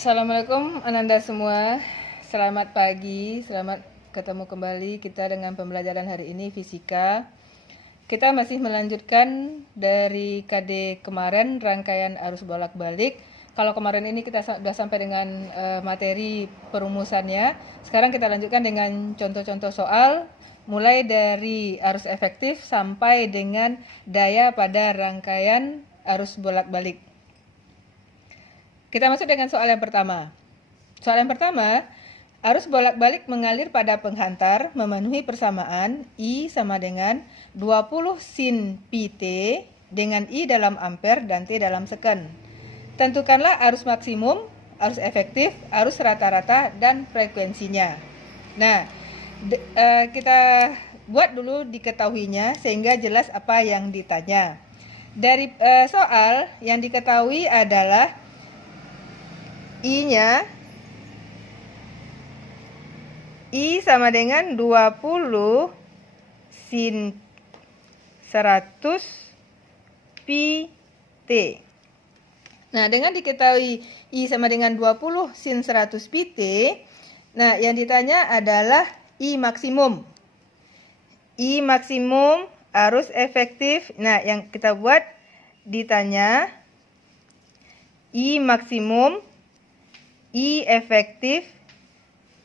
Assalamualaikum Ananda semua. Selamat pagi, selamat ketemu kembali kita dengan pembelajaran hari ini fisika. Kita masih melanjutkan dari KD kemarin, rangkaian arus bolak-balik. Kalau kemarin ini kita sudah sampai dengan materi perumusannya. Sekarang kita lanjutkan dengan contoh-contoh soal, mulai dari arus efektif sampai dengan daya pada rangkaian arus bolak-balik. Kita masuk dengan soal yang pertama. Soal yang pertama, arus bolak-balik mengalir pada penghantar memenuhi persamaan I sama dengan 20 sin pt dengan I dalam ampere dan T dalam second. Tentukanlah arus maksimum, arus efektif, arus rata-rata, dan frekuensinya. Nah, kita buat dulu diketahuinya sehingga jelas apa yang ditanya. Dari soal yang diketahui adalah I-nya I sama dengan 20 sin 100 pt. Nah, dengan diketahui I sama dengan 20 sin 100 pt, nah yang ditanya adalah I maksimum. I maksimum arus efektif. Nah, yang kita buat ditanya I maksimum, I efektif,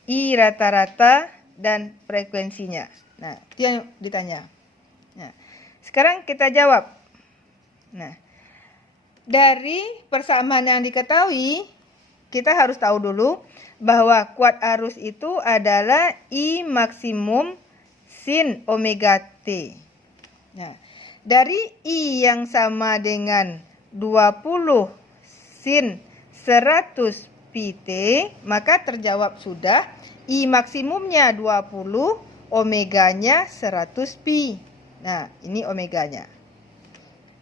I rata-rata, dan frekuensinya. Nah, itu yang ditanya. Nah, sekarang kita jawab. Nah, dari persamaan yang diketahui, kita harus tahu dulu bahwa kuat arus itu adalah I maksimum sin omega T. Nah, dari I yang sama dengan 20 sin 100 pt, maka terjawab sudah I maksimumnya 20, omeganya 100 pi. Nah, ini omeganya.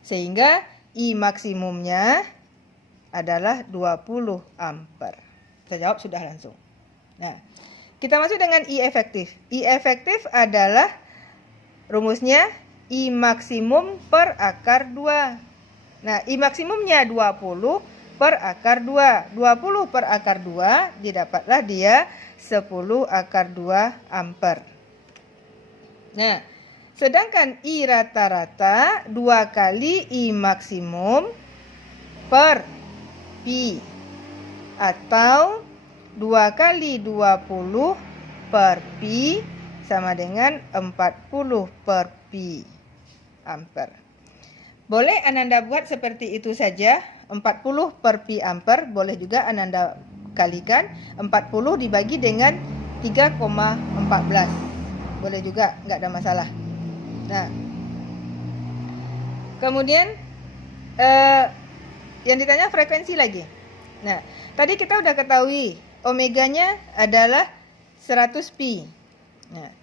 Sehingga I maksimumnya adalah 20 ampere. Terjawab sudah langsung. Nah, kita masuk dengan I efektif. I efektif adalah rumusnya I maksimum per akar 2. Nah, I maksimumnya 20 per akar 2. 20 per akar 2 didapatlah dia 10 akar 2 ampere. Nah, sedangkan I rata-rata 2 kali I maksimum per pi, atau 2 kali 20 per pi sama dengan 40 per pi ampere. Boleh Ananda buat seperti itu saja. 40 per pi ampere, boleh juga Ananda kalikan 40 dibagi dengan 3,14. Boleh juga, nggak ada masalah. Nah, kemudian yang ditanya frekuensi lagi. Nah, tadi kita udah ketahui omeganya adalah 100 pi. Nah,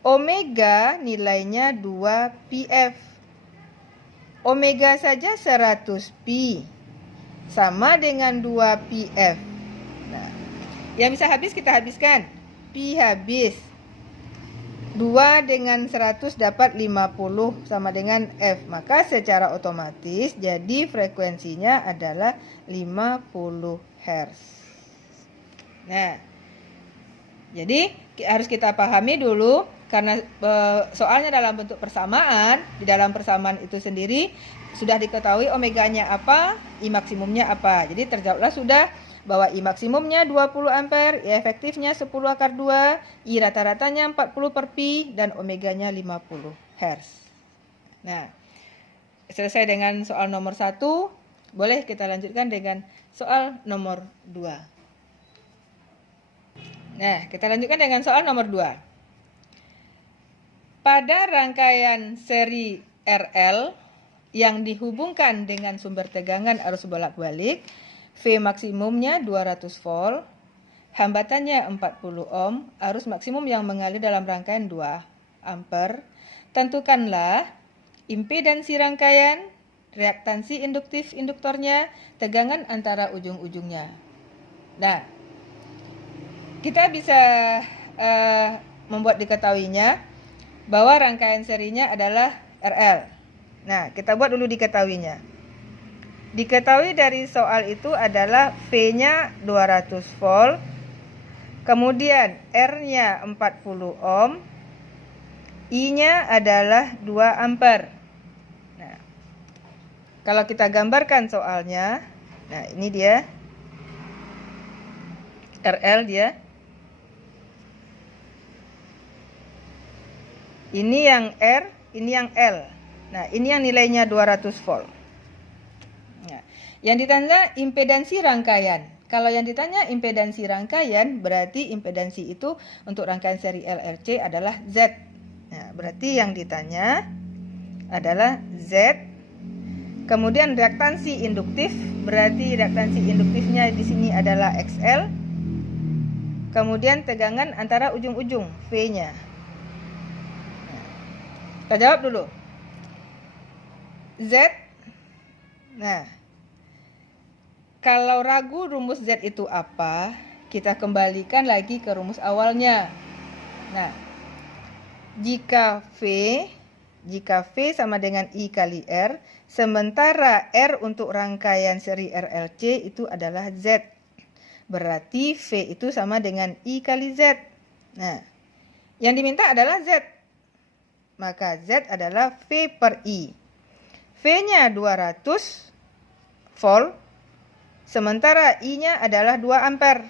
omega nilainya 2 pf. Omega saja 100 pi sama dengan 2 pf. Nah, yang bisa habis kita habiskan. Pi habis. 2 dengan 100 dapat 50 sama dengan f. Maka secara otomatis jadi frekuensinya adalah 50 Hz. Nah, jadi harus kita pahami dulu. Karena soalnya dalam bentuk persamaan, di dalam persamaan itu sendiri sudah diketahui omeganya apa, I maksimumnya apa. Jadi terjawablah sudah bahwa I maksimumnya 20 ampere, I efektifnya 10 akar 2, I rata-ratanya 40 per pi, dan omeganya 50 Hz. Nah, selesai dengan soal nomor 1, boleh kita lanjutkan dengan soal nomor 2. Nah, kita lanjutkan dengan soal nomor 2. Pada rangkaian seri RL yang dihubungkan dengan sumber tegangan arus bolak-balik, V maksimumnya 200 volt, hambatannya 40 ohm, arus maksimum yang mengalir dalam rangkaian 2 ampere. Tentukanlah impedansi rangkaian, reaktansi induktif induktornya, tegangan antara ujung-ujungnya. Nah, kita bisa membuat diketahuinya bahwa rangkaian serinya adalah RL. Nah, kita buat dulu diketahuinya. Diketahui dari soal itu adalah V-nya 200 volt, kemudian R-nya 40 ohm, I-nya adalah 2 ampere. Nah, kalau kita gambarkan soalnya, nah ini dia RL dia. Ini yang R, ini yang L. Nah, ini yang nilainya 200 volt. Nah, yang ditanya impedansi rangkaian. Kalau yang ditanya impedansi rangkaian, berarti impedansi itu untuk rangkaian seri LRC adalah Z. Nah, berarti yang ditanya adalah Z. Kemudian reaktansi induktif, berarti reaktansi induktifnya di sini adalah XL. Kemudian tegangan antara ujung-ujung, V-nya. Kita jawab dulu. Z. Nah, kalau ragu rumus Z itu apa, kita kembalikan lagi ke rumus awalnya. Nah, jika V sama dengan I kali R, sementara R untuk rangkaian seri RLC itu adalah Z. Berarti V itu sama dengan I kali Z. Nah, yang diminta adalah Z. Maka Z adalah V per I. V-nya 200 volt, sementara I-nya adalah 2 ampere.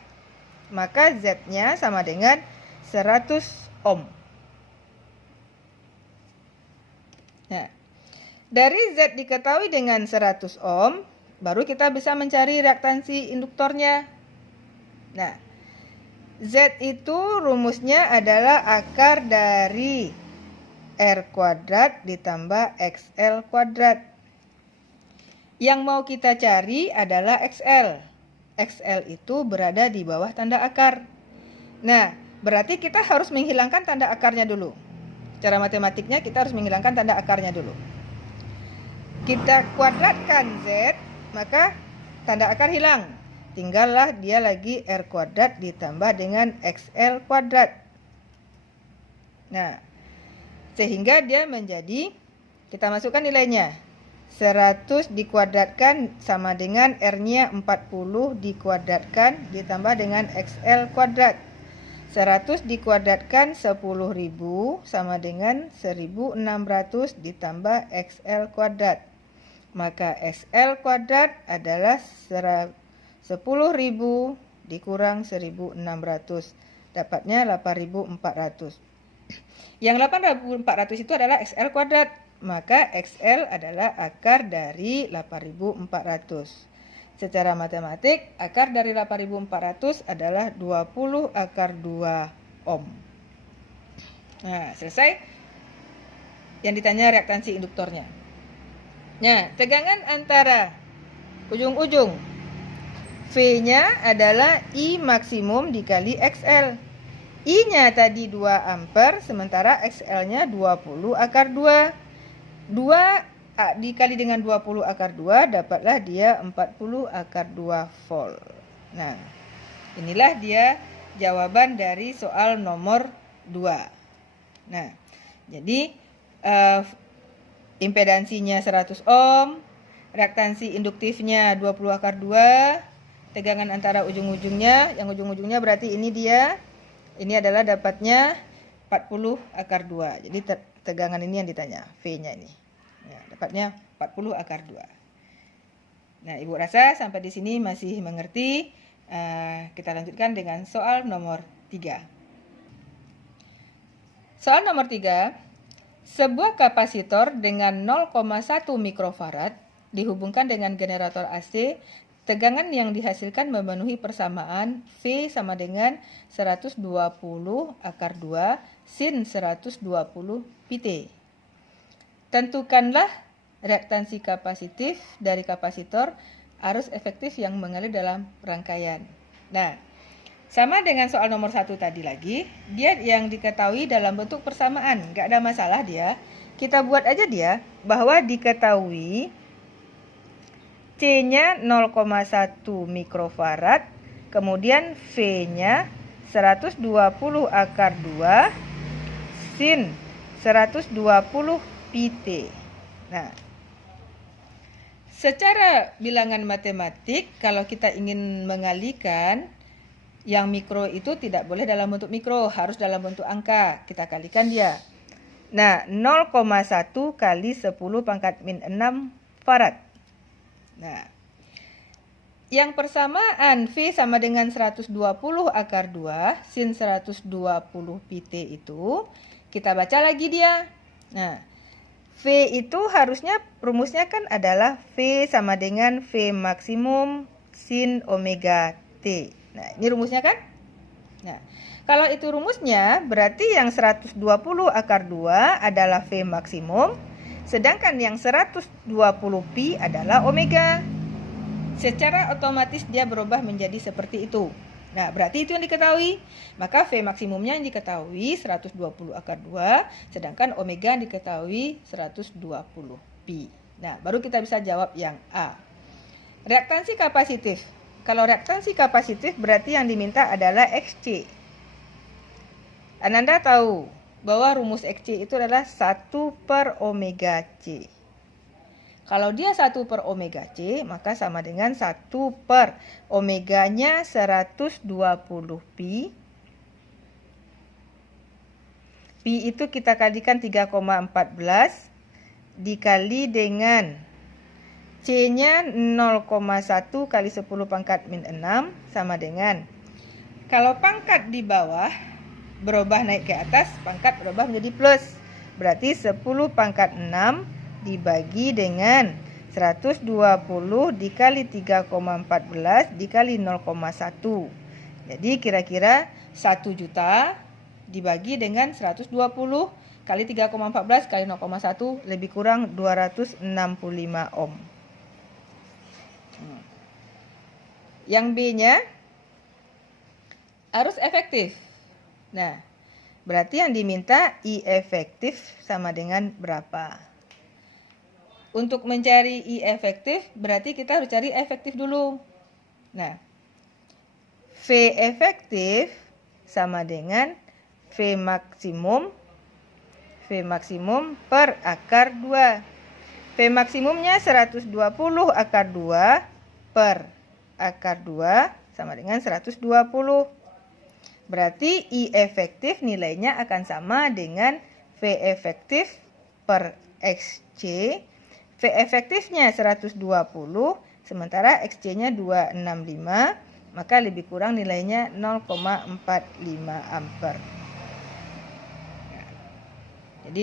Maka Z-nya sama dengan 100 ohm. Nah, dari Z diketahui dengan 100 ohm, baru kita bisa mencari reaktansi induktornya. Nah, Z itu rumusnya adalah akar dari R kuadrat ditambah XL kuadrat. Yang mau kita cari adalah XL. XL itu berada di bawah tanda akar. Nah, berarti kita harus menghilangkan tanda akarnya dulu. Cara matematiknya kita harus menghilangkan tanda akarnya dulu. Kita kuadratkan Z, maka tanda akar hilang. Tinggallah dia lagi R kuadrat ditambah dengan XL kuadrat. Nah, sehingga dia menjadi, kita masukkan nilainya. 100 dikuadratkan sama dengan R-nya 40 dikuadratkan ditambah dengan XL kuadrat. 100 dikuadratkan 10.000 sama dengan 1.600 ditambah XL kuadrat. Maka XL kuadrat adalah 10.000 dikurang 1.600. Dapatnya 8.400. Yang 8.400 itu adalah XL kuadrat. Maka XL adalah akar dari 8.400. Secara matematik, akar dari 8.400 adalah 20 akar 2 ohm. Nah, selesai. Yang ditanya reaktansi induktornya. Nah, tegangan antara ujung-ujung. V-nya adalah I maksimum dikali XL. I-nya tadi 2 ampere, sementara XL-nya 20 akar 2. 2 dikali dengan 20 akar 2, dapatlah dia 40 akar 2 volt. Nah, inilah dia jawaban dari soal nomor 2. Nah, jadi impedansinya 100 ohm, reaktansi induktifnya 20 akar 2, tegangan antara ujung-ujungnya, yang ujung-ujungnya berarti ini dia. Ini adalah dapatnya 40 akar 2. Jadi tegangan ini yang ditanya, V-nya ini. Ya, dapatnya 40 akar 2. Nah, Ibu rasa sampai di sini masih mengerti. Kita lanjutkan dengan soal nomor 3. Soal nomor 3. Sebuah kapasitor dengan 0,1 mikrofarad dihubungkan dengan generator AC. Tegangan yang dihasilkan memenuhi persamaan V sama dengan 120 akar 2 sin 120 pt. Tentukanlah reaktansi kapasitif dari kapasitor arus efektif yang mengalir dalam rangkaian. Nah, sama dengan soal nomor 1 tadi lagi, dia yang diketahui dalam bentuk persamaan, nggak ada masalah dia. Kita buat aja dia bahwa diketahui C-nya 0,1 mikrofarad, kemudian V-nya 120 akar 2 sin 120 pt. Nah, Secara bilangan matematik, kalau kita ingin mengalikan, yang mikro itu tidak boleh dalam bentuk mikro, harus dalam bentuk angka. Kita kalikan dia. Nah, 0,1 kali 10 pangkat min 6 farad. Nah, yang persamaan V sama dengan 120 akar 2 sin 120 pt itu, kita baca lagi dia. Nah, V itu harusnya rumusnya kan adalah V sama dengan V maksimum sin omega T. Nah, ini rumusnya kan? Nah, kalau itu rumusnya, berarti yang 120 akar 2 adalah V maksimum, sedangkan yang 120 pi adalah omega. Secara otomatis dia berubah menjadi seperti itu. Nah, berarti itu yang diketahui. Maka V maksimumnya yang diketahui 120 akar 2, sedangkan omega yang diketahui 120 pi. Nah, baru kita bisa jawab yang A. Reaktansi kapasitif. Kalau reaktansi kapasitif berarti yang diminta adalah XC. Ananda tahu bahwa rumus XC itu adalah 1 per omega C. Kalau dia 1 per omega C, maka sama dengan 1 per omeganya 120 pi. Pi itu kita kalikan 3,14 dikali dengan C-nya 0,1 kali 10 pangkat min 6 sama dengan, kalau pangkat di bawah berubah naik ke atas, pangkat berubah menjadi plus. Berarti 10 pangkat 6 dibagi dengan 120 dikali 3,14 dikali 0,1. Jadi kira-kira 1 juta dibagi dengan 120 kali 3,14 kali 0,1 lebih kurang 265 ohm. Yang B-nya arus efektif. Nah, berarti yang diminta I efektif sama dengan berapa? Untuk mencari I efektif, berarti kita harus cari efektif dulu. Nah, V efektif sama dengan V maksimum per akar 2. V maksimumnya 120 akar 2 per akar 2 sama dengan 120. Berarti I efektif nilainya akan sama dengan V efektif per XC. V efektifnya 120, sementara XC-nya 265, maka lebih kurang nilainya 0,45 ampere. Nah, jadi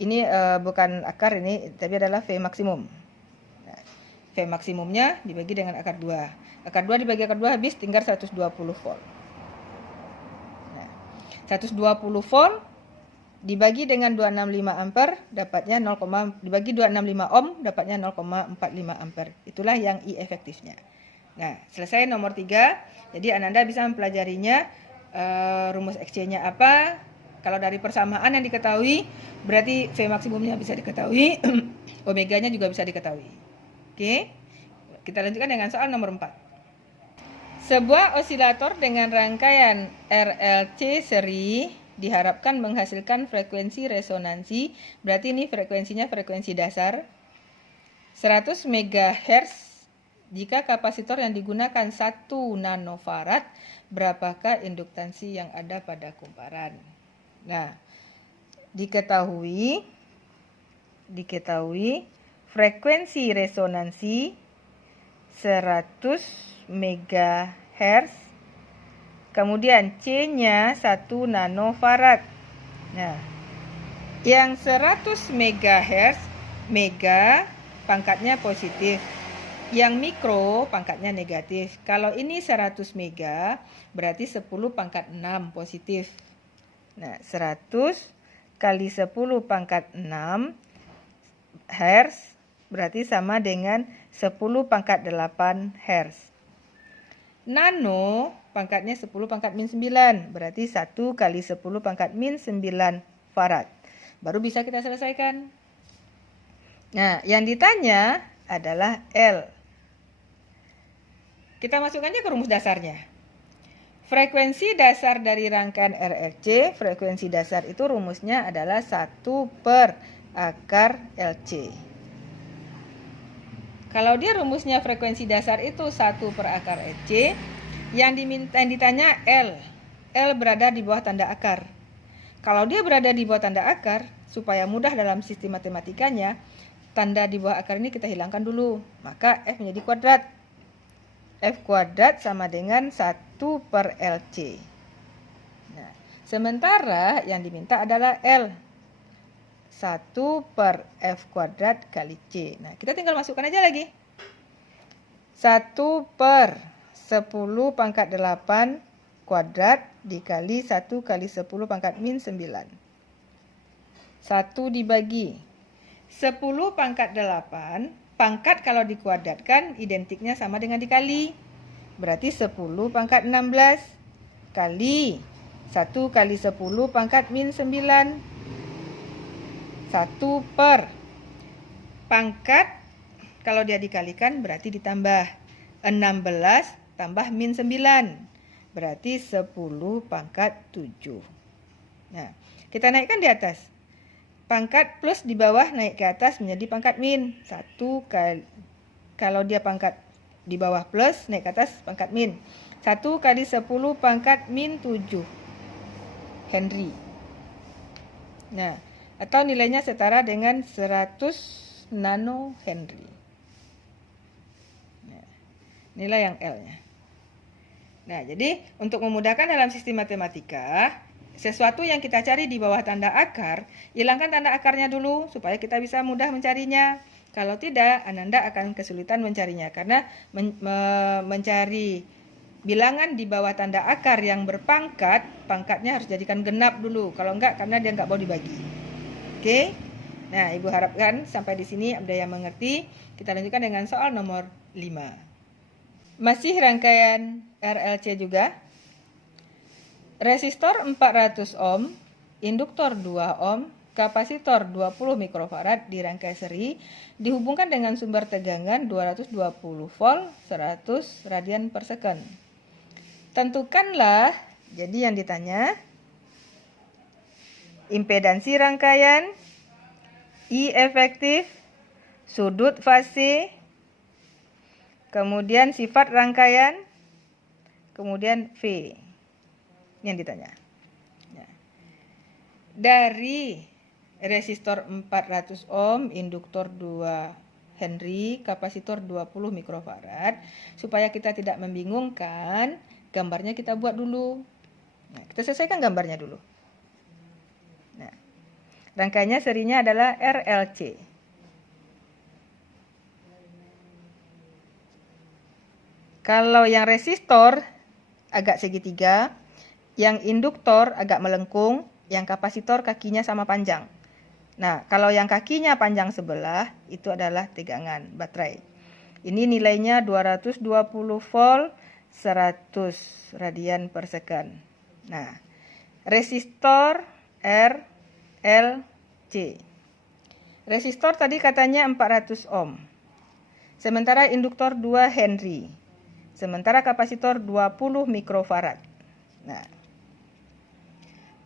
ini bukan akar ini, tapi adalah V maksimum. V maksimumnya dibagi dengan akar 2. Akar 2 dibagi akar 2 habis tinggal 120 volt. Nah, 120 volt dibagi dengan 265 ampere dapatnya 0, dibagi 265 ohm dapatnya 0,45 ampere. Itulah yang I efektifnya. Nah, selesai nomor 3. Jadi Ananda bisa mempelajarinya rumus XC-nya apa. Kalau dari persamaan yang diketahui, berarti V maksimumnya bisa diketahui, omeganya juga bisa diketahui. Oke, kita lanjutkan dengan soal nomor 4. Sebuah osilator dengan rangkaian RLC seri diharapkan menghasilkan frekuensi resonansi, berarti ini frekuensinya frekuensi dasar, 100 MHz. Jika kapasitor yang digunakan 1 nanofarad, berapakah induktansi yang ada pada kumparan? Nah, diketahui frekuensi resonansi 100 MHz, kemudian C-nya 1 nanofarad. Nah, yang 100 MHz, mega pangkatnya positif. Yang mikro pangkatnya negatif. Kalau ini 100 mega, berarti 10 pangkat 6 positif. Nah, 100 kali 10 pangkat 6 Hz berarti sama dengan 10 pangkat 8 Hz. Nano pangkatnya 10 pangkat min 9, berarti 1 kali 10 pangkat min 9 farad. Baru bisa kita selesaikan. Nah, yang ditanya adalah L. Kita masukkannya ke rumus dasarnya. Frekuensi dasar dari rangkaian RLC, frekuensi dasar itu rumusnya adalah 1 per akar LC. Kalau dia rumusnya frekuensi dasar itu 1 per akar FC, yang ditanya L. L berada di bawah tanda akar. Kalau dia berada di bawah tanda akar, supaya mudah dalam sistem matematikanya, tanda di bawah akar ini kita hilangkan dulu. Maka F menjadi kuadrat. F kuadrat sama dengan 1 per LC. Nah, sementara yang diminta adalah L. 1 per F kuadrat kali C. Nah, kita tinggal masukkan aja lagi. 1 per 10 pangkat 8 kuadrat dikali 1 kali 10 pangkat min 9. 1 dibagi 10 pangkat 8. Pangkat kalau dikuadratkan identiknya sama dengan dikali. Berarti 10 pangkat 16 kali 1 kali 10 pangkat min 9. 1 per pangkat kalau dia dikalikan berarti ditambah 16 tambah min 9. Berarti 10 pangkat 7. Nah, kita naikkan di atas. Pangkat plus di bawah naik ke atas menjadi pangkat min. 1 kali, kalau dia pangkat di bawah plus naik ke atas pangkat min. 1 kali 10 pangkat min 7 Henry. Nah, atau nilainya setara dengan 100 nano Henry. Nah, nilai yang L-nya. Nah, jadi untuk memudahkan dalam sistem matematika, sesuatu yang kita cari di bawah tanda akar, hilangkan tanda akarnya dulu supaya kita bisa mudah mencarinya. Kalau tidak, Ananda akan kesulitan mencarinya karena mencari bilangan di bawah tanda akar yang berpangkat, pangkatnya harus jadikan genap dulu. Kalau enggak, karena dia enggak mau dibagi. Oke? Nah, Ibu harapkan sampai di sini ada yang mengerti. Kita lanjutkan dengan soal nomor 5. Masih rangkaian RLC juga. Resistor 400 ohm, induktor 2 ohm, kapasitor 20 mikrofarad dirangkai seri, dihubungkan dengan sumber tegangan 220 volt 100 radian per second. Tentukanlah, jadi yang ditanya, impedansi rangkaian, I efektif, sudut fase, kemudian sifat rangkaian, kemudian V. Yang ditanya. Dari resistor 400 ohm, induktor 2 Henry, kapasitor 20 mikrofarad, supaya kita tidak membingungkan, gambarnya kita buat dulu. Nah, kita selesaikan gambarnya dulu. Nah, rangkaiannya serinya adalah RLC. Kalau yang resistor agak segitiga, yang induktor agak melengkung, yang kapasitor kakinya sama panjang. Nah, kalau yang kakinya panjang sebelah, itu adalah tegangan baterai. Ini nilainya 220 volt 100 radian per second. Nah, resistor R, L, C. Resistor tadi katanya 400 ohm. Sementara induktor 2 Henry. Sementara kapasitor 20 mikrofarad. Nah,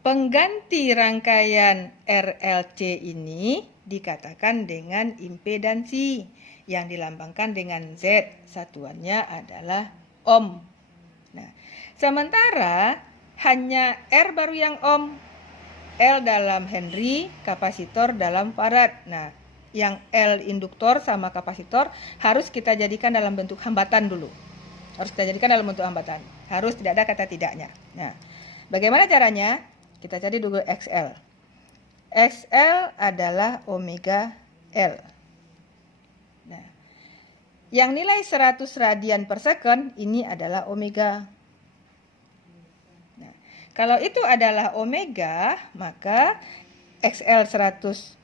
pengganti rangkaian RLC ini dikatakan dengan impedansi yang dilambangkan dengan Z. Satuannya adalah ohm. Nah, sementara hanya R baru yang ohm. L dalam Henry, kapasitor dalam farad. Nah, yang L induktor sama kapasitor harus kita jadikan dalam bentuk hambatan dulu. Harus kita jadikan dalam bentuk hambatan. Harus tidak ada kata tidaknya. Nah, bagaimana caranya? Kita cari dulu XL. XL adalah omega L. Nah, yang nilai 100 radian per second ini adalah omega. Nah, kalau itu adalah omega, maka XL 100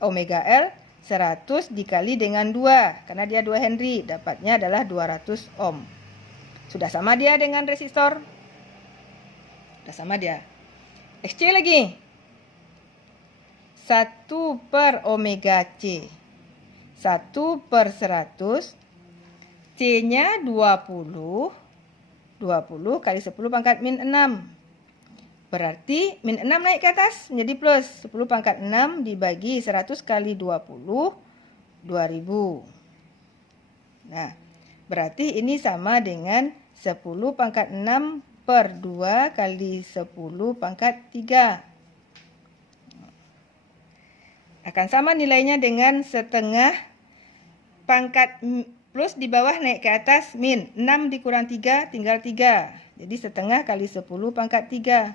omega L 100 dikali dengan 2. Karena dia 2 Henry, dapatnya adalah 200 ohm. Sudah sama dia dengan resistor. Sudah sama dia. XC lagi. 1 per omega C. 1 per 100. C-nya 20. 20 kali 10 pangkat min 6. Berarti min 6 naik ke atas menjadi plus. 10 pangkat 6 dibagi 100 kali 20. 2000. Nah, berarti ini sama dengan 10 pangkat 6 per 2 kali 10 pangkat 3. Akan sama nilainya dengan setengah pangkat plus di bawah naik ke atas min. 6 dikurang 3 tinggal 3. Jadi setengah kali 10 pangkat 3.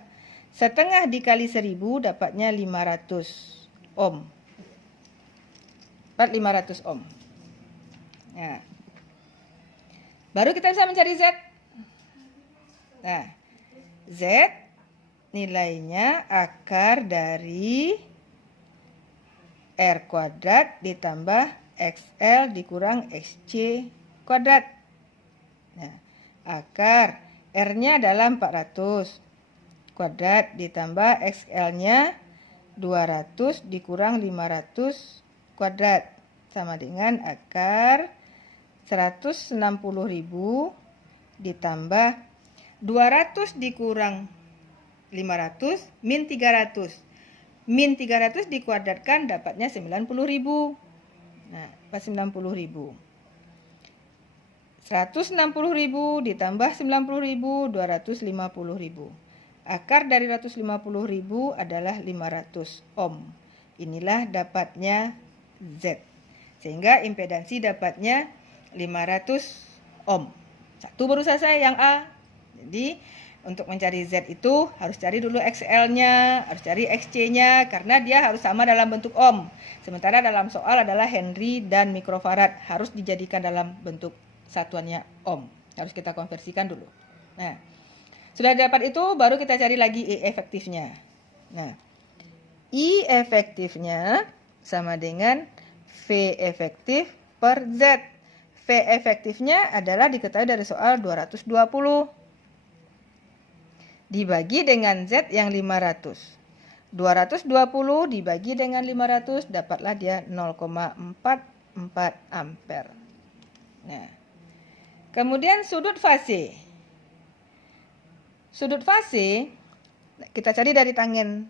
Setengah dikali 1000 dapatnya 500 ohm. Dapat 500 ohm. Nah, baru kita bisa mencari Z. Nah, Z nilainya akar dari R kuadrat ditambah XL dikurang XC kuadrat. Nah, akar R-nya adalah 400 kuadrat ditambah XL-nya 200 dikurang 500 kuadrat sama dengan akar 160.000 ditambah 200 dikurang 500 min 300. Min 300 dikuadratkan dapatnya 90.000. Nah, pas 90.000. 160.000 ditambah 90.000, 250.000. Akar dari 150.000 adalah 500 ohm. Inilah dapatnya Z. Sehingga impedansi dapatnya 500 ohm. Satu baru selesai yang A. Jadi untuk mencari Z itu harus cari dulu XL-nya, harus cari XC-nya karena dia harus sama dalam bentuk ohm. Sementara dalam soal adalah Henry dan mikrofarad, harus dijadikan dalam bentuk satuannya ohm. Harus kita konversikan dulu. Nah, sudah dapat itu baru kita cari lagi E efektifnya. Nah, I efektifnya sama dengan V efektif per Z. V efektifnya adalah diketahui dari soal 220. Dibagi dengan Z yang 500. 220 dibagi dengan 500 dapatlah dia 0,44 ampere. Nah, kemudian sudut fase. Sudut fase kita cari dari tangen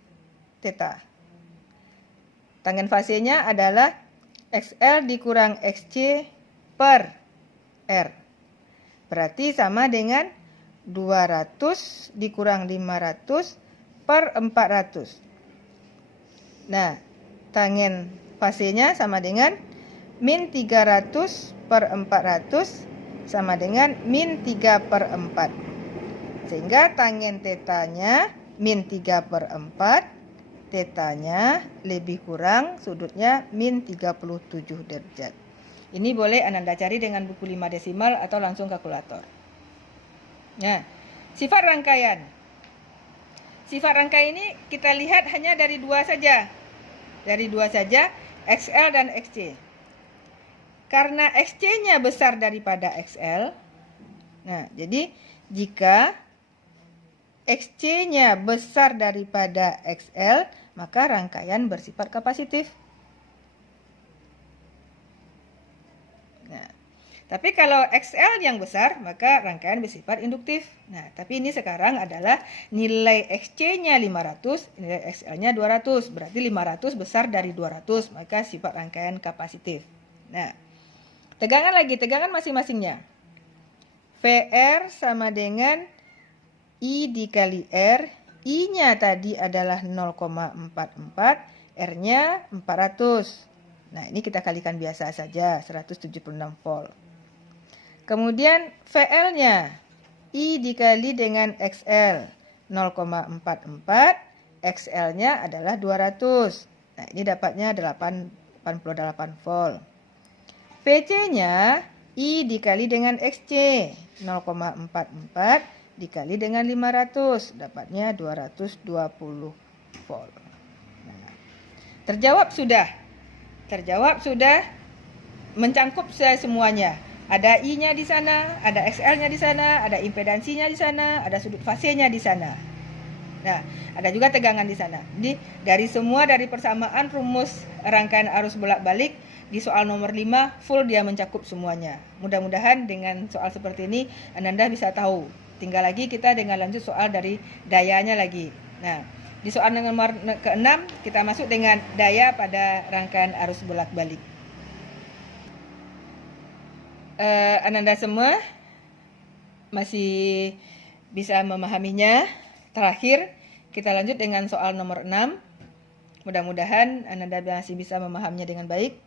theta. Tangen fasenya adalah XL dikurang XC per R. Berarti sama dengan 200 dikurang 500 per 400. Nah, tangen fasenya sama dengan min 300 per 400 sama dengan min 3 per 4. Sehingga tangen tetanya min 3 per 4, tetanya lebih kurang sudutnya min 37 derajat. Ini boleh Anda cari dengan buku 5 desimal atau langsung kalkulator. Nah, sifat rangkaian. Sifat rangkaian ini kita lihat hanya dari dua saja. Dari dua saja, XL dan XC. Karena XC-nya besar daripada XL, nah, jadi jika XC-nya besar daripada XL, maka rangkaian bersifat kapasitif. Nah, tapi kalau XL yang besar, maka rangkaian bersifat induktif. Nah, tapi ini sekarang adalah nilai XC-nya 500, nilai XL-nya 200. Berarti 500 besar dari 200, maka sifat rangkaian kapasitif. Nah, tegangan lagi, tegangan masing-masingnya. VR sama dengan I dikali R. I-nya tadi adalah 0,44, R-nya 400. Nah, ini kita kalikan biasa saja, 176 volt. Kemudian VL-nya I dikali dengan XL 0,44, XL-nya adalah 200. Nah, ini dapatnya 88 volt. VC-nya I dikali dengan XC 0,44 dikali dengan 500, dapatnya 220 volt. Nah, terjawab sudah. Mencangkup semuanya. Ada I-nya di sana, ada XL-nya di sana, ada impedansinya di sana, ada sudut fasenya di sana. Nah, ada juga tegangan di sana. Jadi, dari persamaan rumus rangkaian arus bolak-balik di soal nomor 5 full dia mencakup semuanya. Mudah-mudahan dengan soal seperti ini Anda bisa tahu. Tinggal lagi kita dengan lanjut soal dari dayanya lagi. Nah, di soal nomor ke-6 kita masuk dengan daya pada rangkaian arus bolak-balik. Ananda semua masih bisa memahaminya. Terakhir, kita lanjut dengan soal nomor 6. Mudah-mudahan Ananda masih bisa memahaminya dengan baik.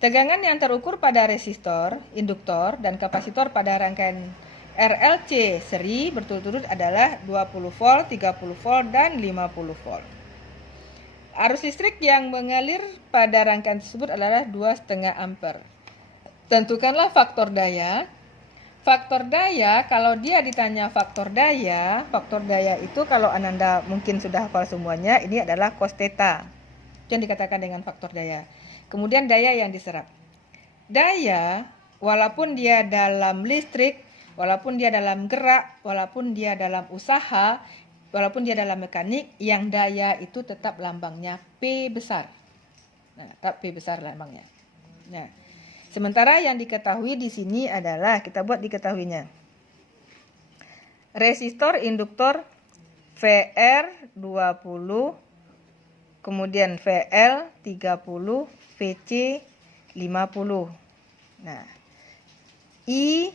Tegangan yang terukur pada resistor, induktor, dan kapasitor pada rangkaian RLC seri berturut-turut adalah 20 volt, 30 volt, dan 50 volt. Arus listrik yang mengalir pada rangkaian tersebut adalah 2,5 ampere. Tentukanlah faktor daya. Faktor daya, kalau dia ditanya faktor daya itu kalau Ananda mungkin sudah hafal semuanya, ini adalah cos theta. Itu yang dikatakan dengan faktor daya. Kemudian daya yang diserap. Daya, walaupun dia dalam listrik, walaupun dia dalam gerak, walaupun dia dalam usaha, walaupun dia dalam mekanik, yang daya itu tetap lambangnya P besar. Nah, tetap P besar lambangnya. Nah, sementara yang diketahui di sini adalah, kita buat diketahuinya. Resistor induktor VR 20, kemudian VL 30, VC 50. Nah, I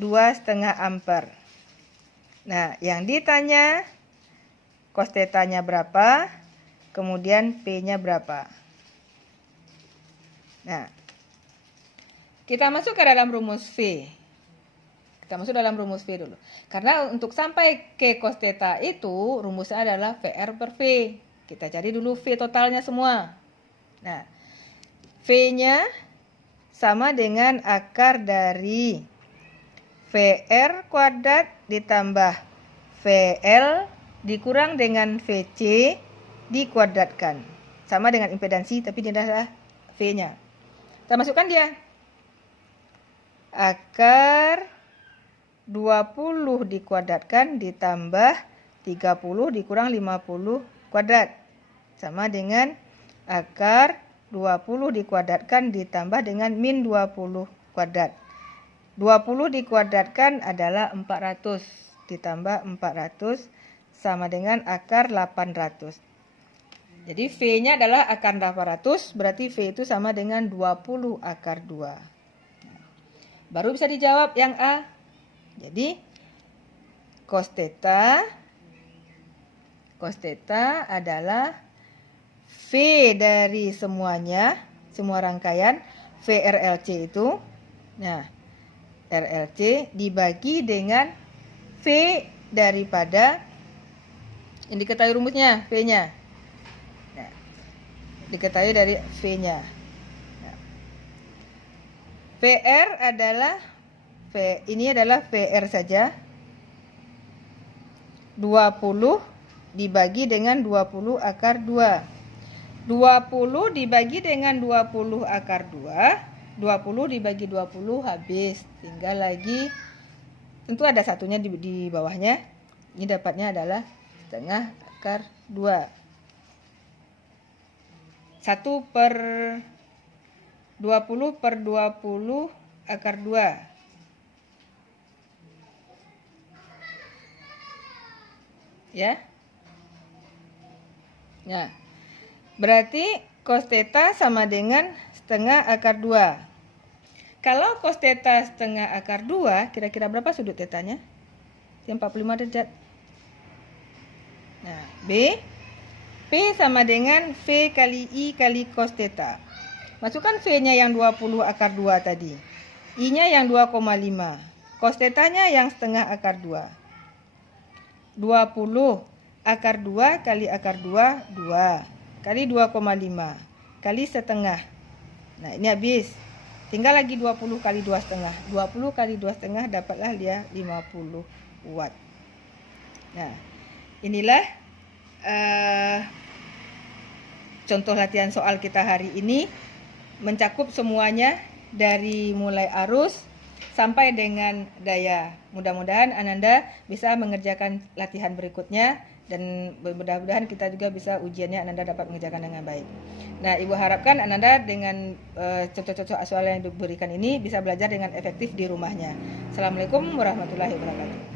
2,5 ampere. Nah, yang ditanya cos theta-nya berapa, kemudian P-nya berapa. Nah, kita masuk ke dalam rumus V. Kita masuk dalam rumus V dulu. Karena untuk sampai ke cos theta itu rumusnya adalah VR per V. Kita cari dulu V totalnya semua. Nah, V-nya sama dengan akar dari VR kuadrat ditambah VL dikurang dengan VC dikuadratkan. Sama dengan impedansi, tapi ini adalah V-nya. Kita masukkan dia. Akar 20 dikuadratkan ditambah 30 dikurang 50 kuadrat. Sama dengan akar 20 dikuadratkan ditambah dengan min 20 kuadrat. 20 dikuadratkan adalah 400 ditambah 400 sama dengan akar 800. Jadi V-nya adalah akar 800, berarti V itu sama dengan 20 akar 2. Baru bisa dijawab yang A. Jadi cos theta adalah V dari semuanya, semua rangkaian VRLC itu. Nah, RLC dibagi dengan V daripada yang diketahui rumusnya, V-nya. Nah, diketahui dari V-nya. Nah, VR adalah ini adalah VR saja. 20 dibagi dengan 20 akar 2. 20 dibagi dengan 20 akar 2, 20 dibagi 20 habis. Tinggal lagi, tentu ada satunya di bawahnya. Ini dapatnya adalah setengah akar 2. 1 per 20 per 20 akar 2. Ya. Nah, berarti cos theta sama dengan setengah akar 2. Kalau cos theta setengah akar 2, kira-kira berapa sudut tetanya? 45 derajat. Nah, B. P sama dengan V kali I kali cos theta. Masukkan V-nya yang 20 akar 2 tadi. I-nya yang 2,5. Cos theta-nya yang setengah akar 2. 20 akar 2 kali akar 2, 2. Kali 2,5 kali setengah. Nah, ini habis. Tinggal lagi 20 kali 2,5. 20 kali 2,5 dapatlah dia 50 watt. Nah, inilah contoh latihan soal kita hari ini. Mencakup semuanya dari mulai arus sampai dengan daya. Mudah-mudahan Ananda bisa mengerjakan latihan berikutnya. Dan mudah-mudahan kita juga bisa ujiannya Ananda dapat mengerjakan dengan baik. Nah, Ibu harapkan Ananda dengan contoh-contoh soal yang diberikan ini bisa belajar dengan efektif di rumahnya. Assalamualaikum warahmatullahi wabarakatuh.